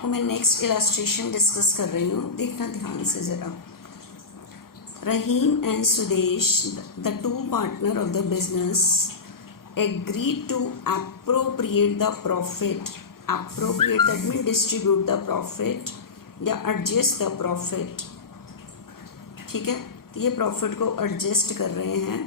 आपको मैं next illustration discuss कर रही हूँ, देखना ध्यान से ज़रा। Rahim and Sudesh, the two partner of the business, agreed to appropriate the profit. Appropriate that means distribute the profit या adjust the profit. ठीक है, तो ये प्रॉफिट को एडजस्ट कर रहे हैं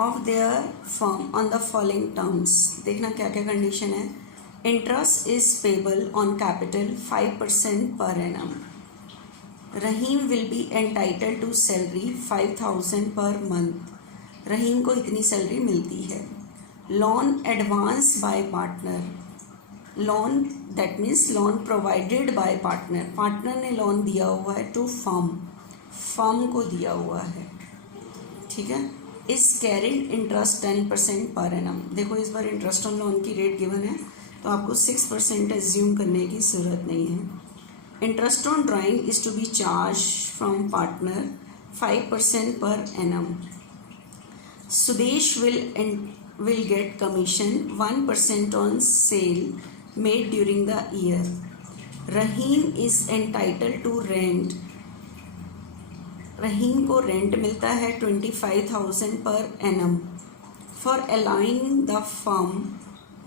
of their firm on the following terms. देखना क्या क्या कंडीशन है। Interest is payable on capital 5% per annum. Rahim will be entitle to salary 5,000 per month. Rahim को इतनी सैलरी मिलती है। Loan advance by partner. Loan that means loan provided by partner. Partner ने loan दिया हुआ है टू फर्म, फर्म को दिया हुआ है। ठीक है, is carried interest 10% per annum. देखो इस बार इंटरेस्ट ऑन लोन की रेट गिवन है तो आपको 6% एज्यूम करने की ज़रूरत नहीं है। Interest on drawing is to be charge from partner 5% per annum. Sudesh will get commission 1% on sale made during the year. Rahim is entitled to rent. रहीम को रेंट मिलता है 25,000 पर annum for allowing the firm,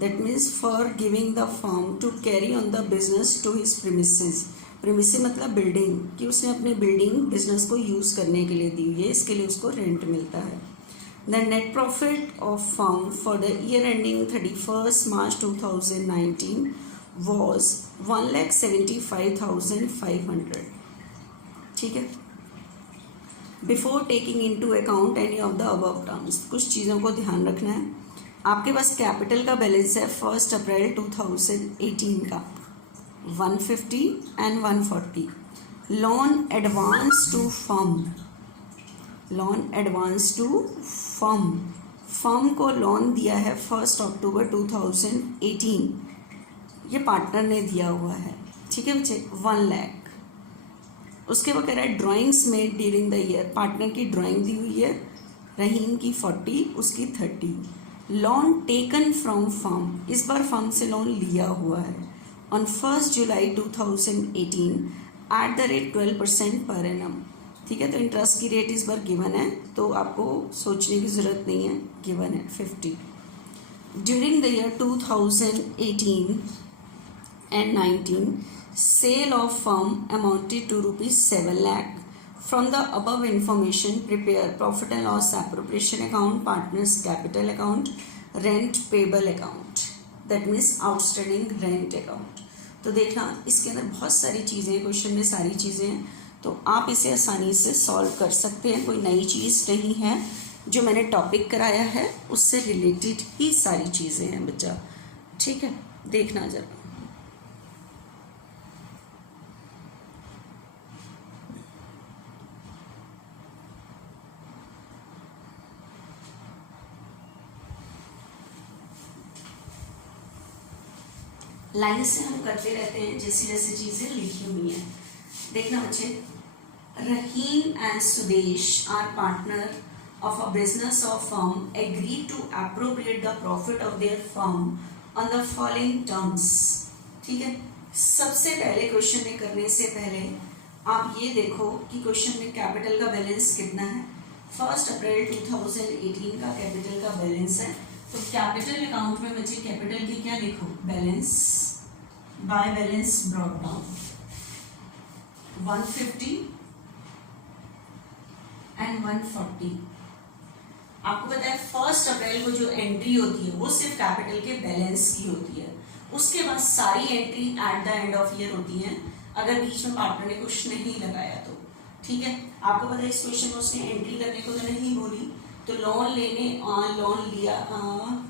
that means for giving the firm to carry on the business to his premises. Premises मतलब building, कि उसने अपनी building business को use करने के लिए दी हुई है, इसके लिए उसको रेंट मिलता है। The net profit of firm for the year ending 31st March 2019 was 1,75,500. ठीक है, Before taking into account any of the above terms, कुछ चीज़ों को ध्यान रखना है। आपके पास कैपिटल का बैलेंस है 1 अप्रैल 2018 का 150 and 140। Loan advance to firm, loan advance to firm, firm को लोन दिया है 1 अक्टूबर 2018, ये पार्टनर ने दिया हुआ है। ठीक है बच्चे, 1 लाख। उसके बाद कह रहा है drawings made during the year, partner की ड्राइंग दी हुई है, रहीम की 40, उसकी 30। लोन टेकन फ्रॉम फर्म, इस बार फर्म से लोन लिया हुआ है on 1 July 2018 eight the rate 12% per annum. ठीक है, तो इंटरेस्ट की रेट इस बार गिवन है तो आपको सोचने की ज़रूरत नहीं है, गिवन है 50। During the year 2018 and 19 sale of firm amounted to ₹7 lakh. From the above information prepare profit and loss appropriation account, partners capital account, rent payable account, that means outstanding rent account. तो देखना इसके अंदर बहुत सारी चीज़ें, question में सारी चीज़ें हैं, तो आप इसे आसानी से सॉल्व कर सकते हैं। कोई नई चीज़ नहीं है, जो मैंने टॉपिक कराया है उससे रिलेटेड ही सारी चीज़ें हैं बच्चा। ठीक है, देखना जरा। लाइन से हम करते रहते हैं जैसी जैसी चीज़ें लिखी हुई हैं। देखना बच्चे, Rahim and Sudesh are partner of a business of firm agree to appropriate the profit of their firm on the following terms. ठीक है, सबसे पहले क्वेश्चन में करने से पहले आप ये देखो कि क्वेश्चन में कैपिटल का बैलेंस कितना है। 1 अप्रैल 2018 का कैपिटल का बैलेंस है, तो कैपिटल अकाउंट में बच्चे कैपिटल की क्या लिखो, balance by balance brought down 150 and 140। आपको पता है 1 अप्रैल को जो एंट्री होती है वो सिर्फ कैपिटल के बैलेंस की होती है, उसके बाद सारी entry at the end of year होती है, अगर बीच में पार्टनर ने कुछ नहीं लगाया तो। ठीक है, आपको पता है इस क्वेश्चन में उसने एंट्री करने को तो नहीं बोली, तो लोन लेने लोन लिया,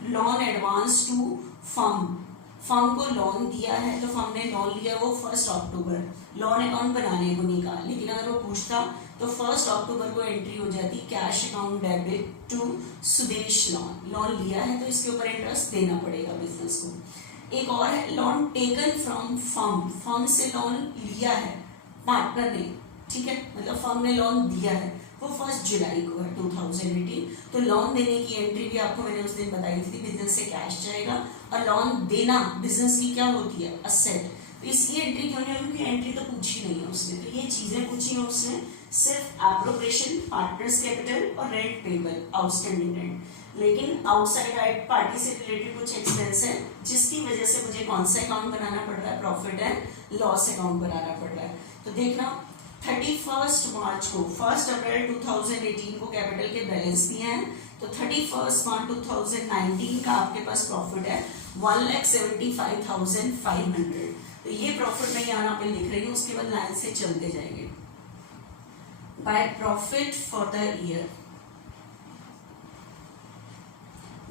loan advance to firm, firm को लोन दिया है तो फर्म ने लोन लिया वो 1 अक्टूबर, लोन अकाउंट बनाने को नहीं कहा, लेकिन अगर वो पूछता तो 1 अक्टूबर को एंट्री हो जाती cash account debit to Sudesh loan, loan लिया है तो इसके ऊपर इंटरेस्ट देना पड़ेगा बिजनेस को। एक और है loan taken from firm, firm से लोन लिया है पार्टनर ने, ठीक है, मतलब फर्म ने लोन दिया है, वो 1 जुलाई को है 2018, तो लोन देने की एंट्री भी आपको मैंने उस दिन बताई थी, बिजनेस से कैश जाएगा और लोन देना बिजनेस की क्या होती है, असेट। तो इसलिए एंट्री क्यों नहीं होगी, क्योंकि एंट्री तो पूछी नहीं है उसने। तो ये चीजें पूछी है उसने, सिर्फ एप्रोप्रिएशन, पार्टनर्स कैपिटल और रेंट पेबल, आउटस्टैंडिंग रेंट। लेकिन आउटसाइड पार्टी से रिलेटेड कुछ एक्सपेंस है जिसकी वजह से मुझे कौन सा अकाउंट बनाना पड़ रहा है, प्रॉफिट एंड लॉस अकाउंट बनाना पड़ रहा है। तो देखना 31 मार्च को, 1 अप्रैल 2018 को कैपिटल के बैलेंस दिए हैं, तो 31 मार्च 2019 का आपके पास प्रॉफिट है 1,75,500। तो ये प्रॉफिट मैं यहाँ पे लिख रही हूँ, उसके बाद लाइन से चलते जाएंगे। By profit for the year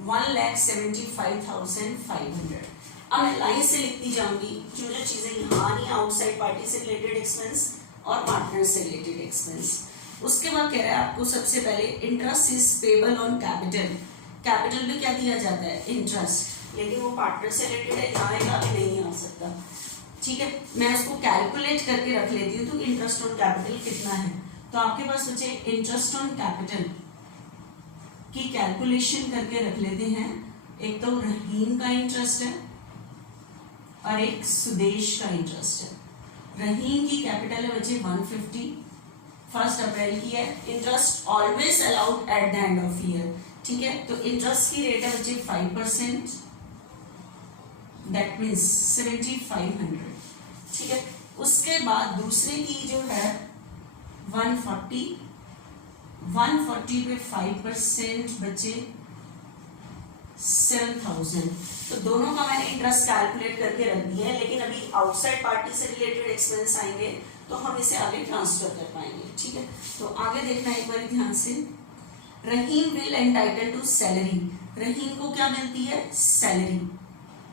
1,75,500। अब मैं लाइन से लिखती जाऊंगी जो जो चीजें यहाँ नहीं, आउटसाइड पार्टी से रिलेटेड एक्सपेंस और पार्टनर से रिलेटेड एक्सपेंस। उसके बाद कह रहा है आपको सबसे पहले interest is payable on capital. Capital में क्या दिया जाता है, इंटरेस्ट, लेकिन वो पार्टनर से रिलेटेड है, यहाँ आएगा कि नहीं आ सकता। ठीक है, मैं उसको कैलकुलेट करके रख लेती हूँ। तो इंटरेस्ट ऑन कैपिटल कितना है, तो आपके पास बचे इंटरेस्ट ऑन कैपिटल की कैलकुलेशन करके रख लेते हैं। एक तो रहीम का इंटरेस्ट है और एक सुदेश का इंटरेस्ट है। रहीम की कैपिटल है बचे 150, 1 अप्रैल की है। Interest always allowed at the end of year. ठीक है, तो इंटरेस्ट की रेट है बचे 5%, दैट मीन्स 7,500। ठीक है, उसके बाद दूसरे की जो है 140 पे 5% बचे 7,000। तो दोनों का मैंने इंटरेस्ट कैलकुलेट करके रख दिया है, लेकिन अभी आउटसाइड पार्टी से रिलेटेड एक्सपेंस आएंगे तो हम इसे आगे ट्रांसफर कर पाएंगे। ठीक है, तो आगे देखना एक बार ध्यान से। रहीम विल एंटाइटल टू सैलरी। रहीम को क्या मिलती है, सैलरी।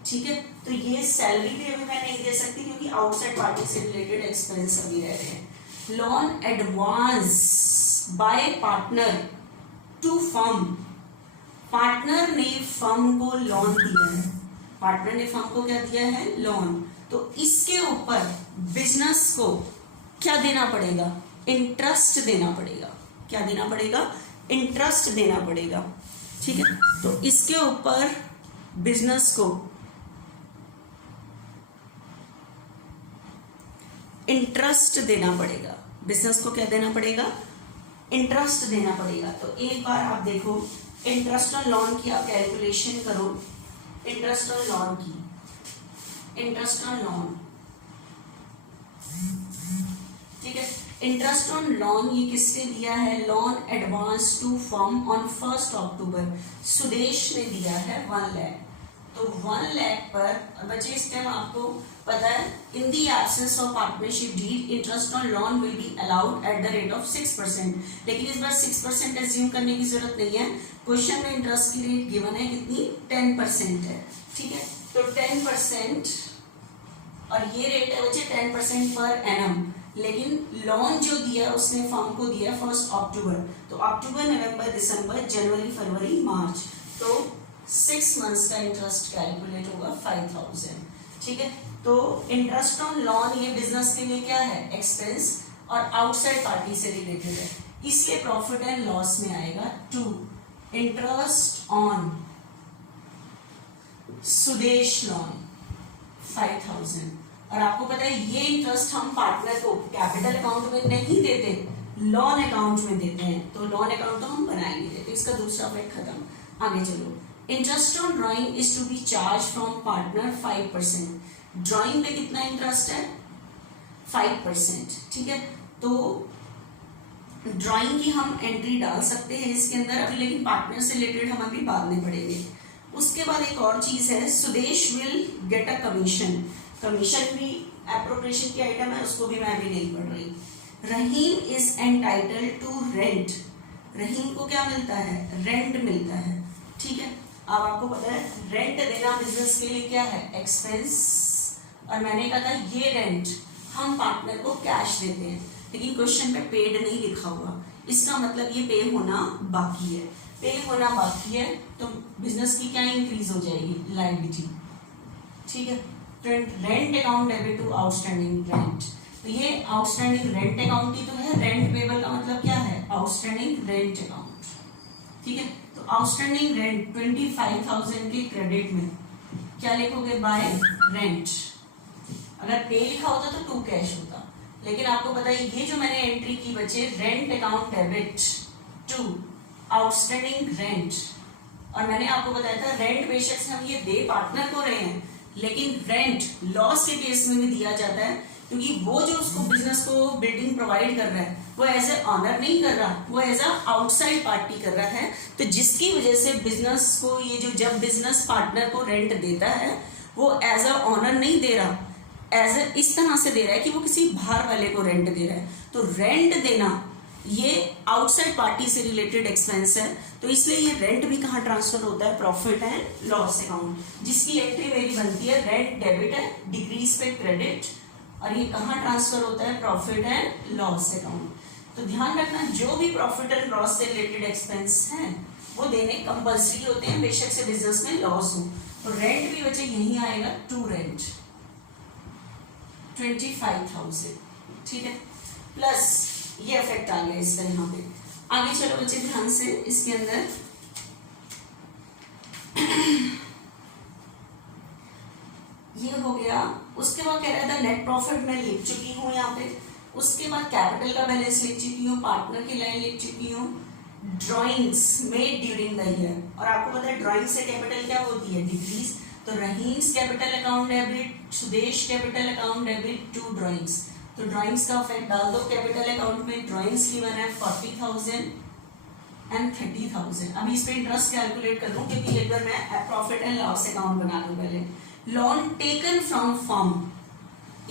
ठीक है, तो ये सैलरी भी अभी मैं नहीं दे सकती क्योंकि आउटसाइड पार्टी से रिलेटेड एक्सपेंस अभी रह रहे हैं। Loan advance by partner to firm. Partner ने फर्म को लोन दिया है, पार्टनर ने फर्म को क्या दिया है, लोन। तो इसके ऊपर बिजनेस को क्या देना पड़ेगा, इंटरेस्ट देना पड़ेगा। क्या देना पड़ेगा, इंटरेस्ट देना पड़ेगा। ठीक है, तो इसके ऊपर बिजनेस को इंटरेस्ट देना पड़ेगा। बिजनेस को क्या देना पड़ेगा, इंटरेस्ट देना पड़ेगा। तो एक बार आप देखो, इंटरेस्ट ऑन लोन की आप कैलकुलेशन करो। इंटरेस्ट ऑन लोन की, इंटरेस्ट ऑन लोन, ठीक है, इंटरेस्ट ऑन लोन ये किसने दिया है, loan advance to firm on 1 October. Sudesh ने दिया है 1 लाख। तो 1 लाख पर बच्चे इस टाइम आपको पता है, in the absence of partnership deed interest on loan will be allowed at the rate of 6%। लेकिन इस बार 6% एज्यूम करने की जरूरत नहीं है। क्वेश्चन में इंटरेस्ट की रेट गिवन है कितनी, 10% है। ठीक है, तो 10% और ये रेट है बच्चे 10% पर एनम। लेकिन लोन जो दिया उसने फर्म को दिया 1 अक्टूबर। तो अक्टूबर, नवंबर, दिसंबर, जनवरी, फरवरी, मार्च, तो 6 मंथ्स का इंटरेस्ट कैलकुलेट होगा 5,000। ठीक है, तो इंटरेस्ट ऑन लोन ये बिजनेस के लिए क्या है, एक्सपेंस, और आउटसाइड पार्टी से रिलेटेड है, इसलिए प्रॉफिट एंड लॉस में आएगा 2। Interest on Sudesh loan 5,000। और आपको पता है ये इंटरेस्ट हम पार्टनर को कैपिटल अकाउंट में नहीं देते, लोन अकाउंट में देते हैं। तो लोन अकाउंट तो हम बनाएंगे, तो इसका दूसरा फैक्ट खत्म। आगे चलो, interest on drawing is to be charge from partner 5%। Drawing पे कितना इंटरेस्ट है, 5%। ठीक है, तो ड्राइंग की हम एंट्री डाल सकते हैं इसके अंदर अभी, लेकिन पार्टनर से रिलेटेड हम अभी बाद में पढ़ेंगे। उसके बाद एक और चीज है, Sudesh will get a commission. Commission भी एप्रोप्रिएशन की आइटम है, उसको भी मैं अभी नहीं पढ़ रही। रहीम इज एंटाइटल टू रेंट। रहीम को क्या मिलता है, रेंट मिलता है। ठीक है, अब आपको पता है रेंट देना बिजनेस के लिए क्या है, एक्सपेंस। और मैंने कहा था ये रेंट हम पार्टनर को कैश देते हैं, लेकिन क्वेश्चन में पेड नहीं लिखा हुआ, इसका मतलब ये पे होना बाकी है। पे होना बाकी है तो बिजनेस की क्या इंक्रीज हो जाएगी, लायबिलिटी। ठीक है, rent account debit to outstanding rent. तो ये आउटस्टैंडिंग रेंट अकाउंट ही तो है। रेंट पेबल का मतलब क्या है, आउटस्टैंडिंग रेंट अकाउंट। ठीक है, तो आउटस्टैंडिंग रेंट 25,000 के क्रेडिट में क्या लिखोगे? Bye rent. अगर पे लिखा होता तो टू कैश होता, लेकिन आपको पता है ये जो मैंने एंट्री की बच्चे, rent account debit to outstanding rent, और मैंने आपको बताया था रेंट बेशक से हम ये दे पार्टनर को रहे हैं, लेकिन रेंट लॉस के केस में भी दिया जाता है, क्योंकि वो जो उसको बिजनेस को बिल्डिंग प्रोवाइड कर रहा है वो एज ए ऑनर नहीं कर रहा, वो एज अ आउटसाइड पार्टी कर रहा है। तो जिसकी वजह से बिजनेस को ये जो जब बिजनेस पार्टनर को रेंट देता है वो एज अ ऑनर नहीं दे रहा, एज ए इस तरह से दे रहा है कि वो किसी बाहर वाले को रेंट दे रहा है। तो रेंट देना ये आउटसाइड पार्टी से रिलेटेड एक्सपेंस है, तो इसलिए ये रेंट भी कहाँ ट्रांसफर होता है? प्रॉफिट एंड लॉस अकाउंट, जिसकी एंट्री मेरी बनती है रेंट डेबिट है, डिक्रीज पे क्रेडिट, और ये कहाँ ट्रांसफर होता है? Profit and loss account. तो ध्यान रखना जो भी प्रॉफिट एंड लॉस से रिलेटेड एक्सपेंस हैं वो देने कंपल्सरी होते हैं, बेशक से बिजनेस में लॉस हो। तो रेंट भी बच्चे यही आएगा, टू रेंट 25,000, ठीक है, प्लस ये इफेक्ट आ गया इसका यहाँ पे। आगे चलो बच्चे ध्यान से, इसके अंदर ये हो गया। उसके बाद कह रहा था नेट प्रॉफिट मैं लिख चुकी हूँ यहाँ पे, उसके बाद कैपिटल का बैलेंस लिख चुकी हूँ, पार्टनर की लाइन लिख चुकी हूँ, drawings made during the year, और आपको पता है ड्राइंग से कैपिटल क्या होती है? डिक्रीज। तो Rahim's capital account debit, Sudesh capital account debit to drawings. तो ड्राइंग्स का इफेक्ट डाल दो कैपिटल अकाउंट में। ड्राइंग्स की बना है 40,000 एंड 30,000। अभी इस पे इंटरेस्ट कैलकुलेट कर दूं, क्योंकि एक बार मैं प्रॉफिट एंड लॉस अकाउंट बना लूं पहले। लोन टेकन फ्रॉम फर्म,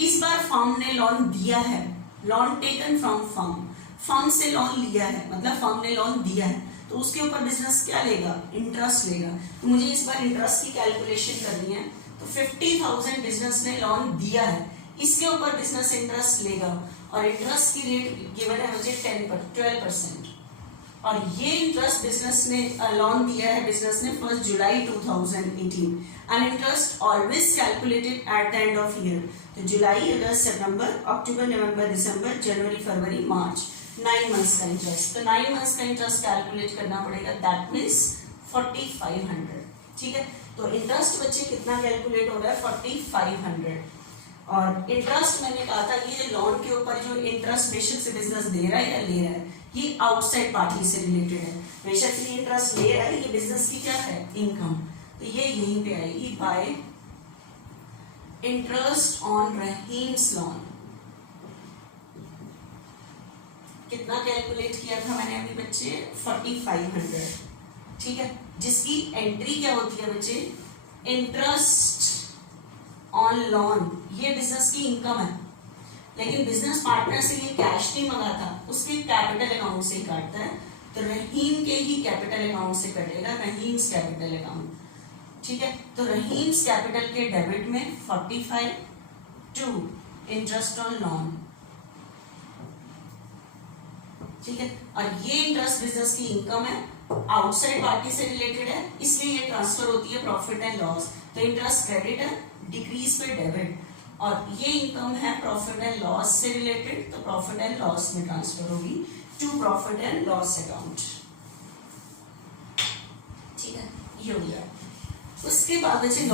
इस बार फर्म ने लोन दिया है, loan taken from firm, firm से लोन लिया है, मतलब फर्म ने लोन दिया है, तो उसके ऊपर बिजनेस क्या लेगा? इंटरेस्ट लेगा। तो मुझे इस बार इंटरेस्ट की कैलकुलेशन करनी है। तो 50,000 बिजनेस ने लोन दिया है, इसके ऊपर बिजनेस इंटरेस्ट लेगा, और इंटरेस्ट की रेट गिवन है मुझे 12%, और ये इंटरेस्ट बिजनेस ने लोन दिया है बिजनेस ने 1 जुलाई 2018, and interest always calculated at the end of year. तो जुलाई, अगस्त, सितंबर, अक्टूबर, नवंबर, दिसंबर, जनवरी, फरवरी, मार्च, 9 मंथ्स का इंटरेस्ट। तो 9 मंथ्स का इंटरेस्ट कैलकुलेट करना पड़ेगा, दैट मीन्स 4500, ठीक है। तो इंटरेस्ट बच्चे कितना कैलकुलेट हो रहा है? 4500। और इंटरेस्ट मैंने कहा था ये जो लोन के ऊपर जो इंटरेस्ट बेशक से बिजनेस दे रहा है या ले रहा है, ये आउटसाइड पार्टी से रिलेटेड है। बेशक से ये इंटरेस्ट ले रहा है, ये बिजनेस की क्या है? इनकम। तो ये यहीं पे आएगी, bye interest on Rahim's loan. कितना कैलकुलेट किया था मैंने अभी बच्चे? 4500, ठीक है, जिसकी एंट्री क्या होती है बच्चे? Interest on loan. ये बिजनेस की इनकम है, लेकिन बिजनेस पार्टनर से ये कैश नहीं मंगाता, उसके कैपिटल अकाउंट से काटता है। तो रहीम के ही कैपिटल अकाउंट से कटेगा, रहीम्स कैपिटल अकाउंट, ठीक है। तो रहीम्स कैपिटल के डेबिट में 45 टू इंटरेस्ट ऑन लोन, ठीक है। और ये इंटरेस्ट बिजनेस की इनकम है, आउटसाइड पार्टी से रिलेटेड है, इसलिए ये ट्रांसफर होती है प्रॉफिट एंड लॉस। तो इंटरेस्ट क्रेडिट है, डिक्रीज पे डेबिट, और ये इनकम है प्रॉफिट एंड लॉस से रिलेटेड, तो प्रॉफिट एंड लॉस में ट्रांसफर होगी to profit and loss account, ठीक है। ये हो गया। उसके बाद बचे